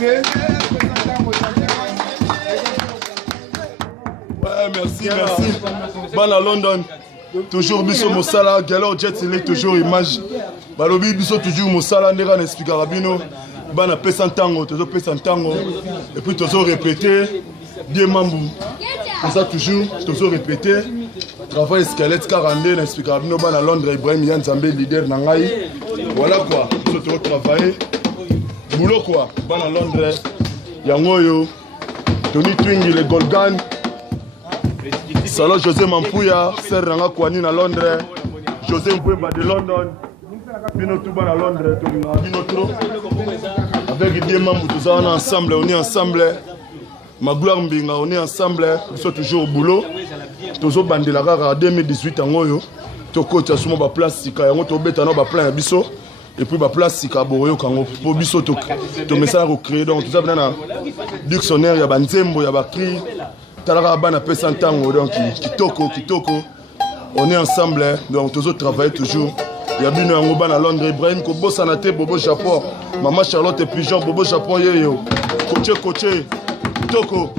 Ouais, merci. Bon à London. Toujours biso mosala, galère jet il est toujours image. Balobi biso toujours mosala ndeka n'explique rabino. Bana pesa ntango, toujours pesa ntango. Et puis toujours répéter bien mambu. Comme ça toujours répéter. Travail squelette 42 n'explique rabino bana Londres Ibrahim Yann Zambé leader nangai. Voilà quoi, toujours travailler. Boulot quoi, bana Londres. Yangoyo, Tony Twingi le Golgan. Salon José Mampouya, Serranga Kwani à Londres, José Mpouemba de London, Bino Touba à Londres, Bino Tro. Avec des membres, tout ça, on est ensemble. Ma gloire Mbinga, on est ensemble. Nous sommes toujours au boulot. Toujours Bandela Rara 2018 en Oyo. Toko Tchasuma ba place Sika, on to beta no ba plan biso. Et puis ba place Sika Boroyo Kango po biso to message recréer donc tout ça dans dictionnaire ya banzembo ya ba cri. Talabana Pessantango, donc Kitoko. On est ensemble, donc toujours travailler toujours. Il y a bien un Ngoban à Londres, Ibrahim, Kobo Sanate, Bobo Japon, Maman Charlotte et Pigeon, Bobo Japon, Yo. Coach, Kitoko.